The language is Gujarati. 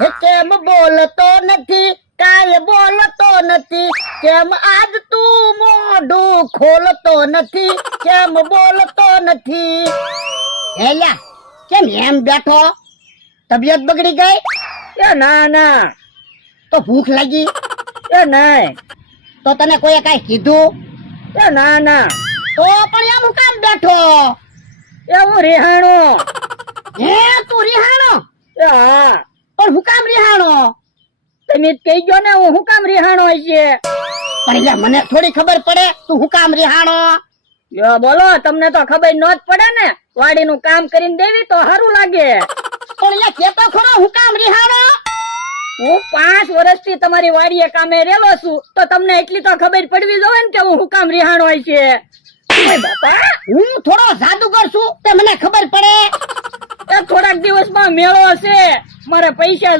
હે કેમ બોલતો નથી, કાલે બોલતો નથી, કેમ આજ તું મોઢું ખોલતો નથી, કેમ બોલતો નથી? હેલા કેમ એમ બેઠો? તબિયત બગડી ગઈ? એ ના ના, તો ભૂખ લાગી? એ નહીં, તો તને કોઈએ કાંઈ કીધું? એ ના ના, તો પણ એમ હું કામ બેઠો? એ હું રિહાણો. હે તું રિહાણો? એ હા, પણ હું કામ રિહાણો? તમે જ કહી ગયો ને હું કામ રિહાણો છે. પણ યાર મને થોડી ખબર પડે તું હું કામ રિહાણો? યો બોલો, તમને તો ખબર ન જ પડે ને, વાડીનું કામ કરીને દેવી તો સારું લાગે. પણ યાર કેતો ખરો હું કામ રિહાણો? હું 5 વર્ષથી તમારી વાડીએ કામે રેલો છું, તો તમને એટલી તો ખબર પડવી જોઈએ ને કે હું કામ રિહાણો છે. ઓય બાપા, હું થોડો જાદુગર છું તે મને ખબર પડે. એ થોડાક દિવસમાં મેળો છે, મારે પૈસા